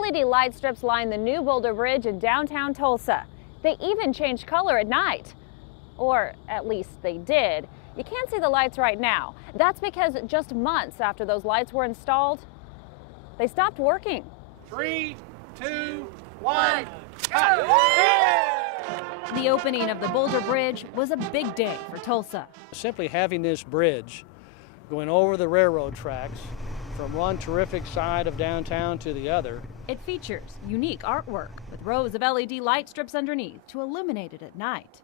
LED light strips line the new Boulder Bridge in downtown Tulsa. They even change color at night. Or at least they did. You can't see the lights right now. That's because just months after those lights were installed, they stopped working. 3, 2, 1, go! The opening of the Boulder Bridge was a big day for Tulsa. Simply having this bridge going over the railroad tracks from one terrific side of downtown to the other. It features unique artwork with rows of LED light strips underneath to illuminate it at night.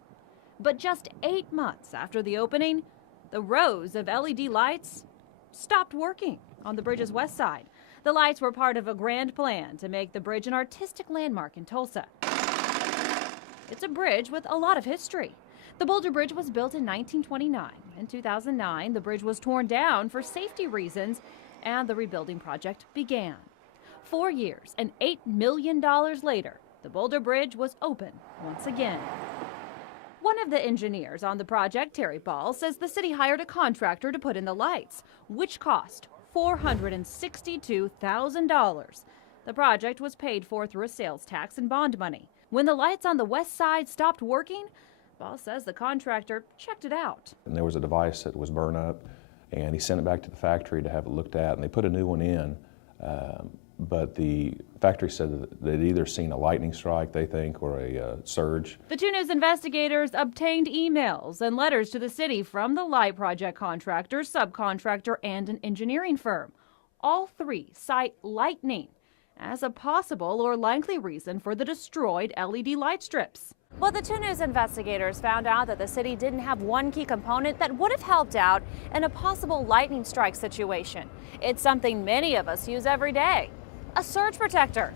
But just 8 months after the opening, the rows of LED lights stopped working on the bridge's west side. The lights were part of a grand plan to make the bridge an artistic landmark in Tulsa. It's a bridge with a lot of history. The Boulder Bridge was built in 1929. In 2009, the bridge was torn down for safety reasons, and the rebuilding project began. 4 years and $8 million later, the Boulder Bridge was open once again. One of the engineers on the project, Terry Ball, says the city hired a contractor to put in the lights, which cost $462,000. The project was paid for through a sales tax and bond money. When the lights on the west side stopped working, Ball says the contractor checked it out. And there was a device that was burned up, and he sent it back to the factory to have it looked at, and they put a new one in. But the factory said that they'd either seen a lightning strike, they think, or a surge. The 2 News investigators obtained emails and letters to the city from the light project contractor, subcontractor, and an engineering firm. All 3 cite lightning as a possible or likely reason for the destroyed LED light strips. Well, the 2 News investigators found out that the city didn't have one key component that would have helped out in a possible lightning strike situation. It's something many of us use every day: a surge protector.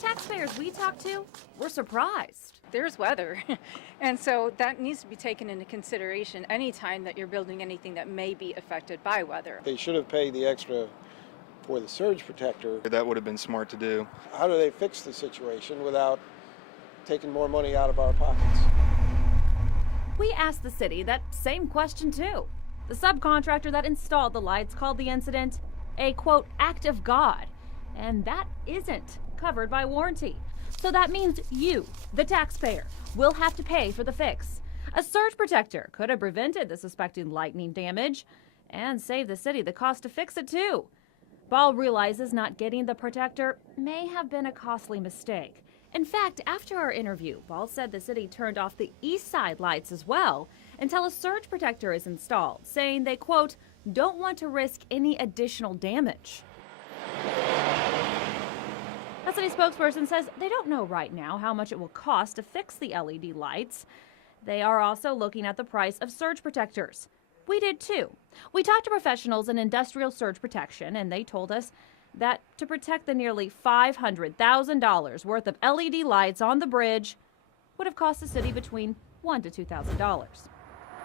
Taxpayers we talked to were surprised. There's weather, and so that needs to be taken into consideration anytime that you're building anything that may be affected by weather. They should have paid the extra for the surge protector. That would have been smart to do. How do they fix the situation without taking more money out of our pockets? We asked the city that same question too. The subcontractor that installed the lights called the incident a, quote, act of God, and that isn't covered by warranty. So that means you, the taxpayer, will have to pay for the fix. A surge protector could have prevented the suspected lightning damage and saved the city the cost to fix it too. Ball realizes not getting the protector may have been a costly mistake. In fact, after our interview, Ball said the city turned off the east side lights as well until a surge protector is installed, saying they, quote, don't want to risk any additional damage. The city spokesperson says they don't know right now how much it will cost to fix the LED lights. They are also looking at the price of surge protectors. We did too. We talked to professionals in industrial surge protection, and they told us that to protect the nearly $500,000 worth of LED lights on the bridge would have cost the city between $1,000 to $2,000.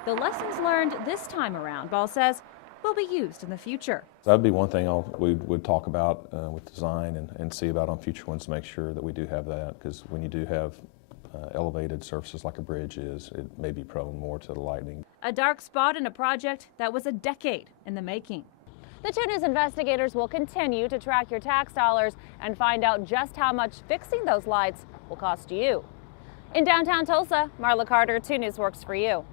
The lessons learned this time around, Ball says, will be used in the future. That would be one thing we would talk about with design and see about on future ones to make sure that we do have that, because when you do have elevated surfaces like a bridge is, it may be prone more to the lightning. A dark spot in a project that was a decade in the making. The 2 News investigators will continue to track your tax dollars and find out just how much fixing those lights will cost you. In downtown Tulsa, Marla Carter, 2 News works for you.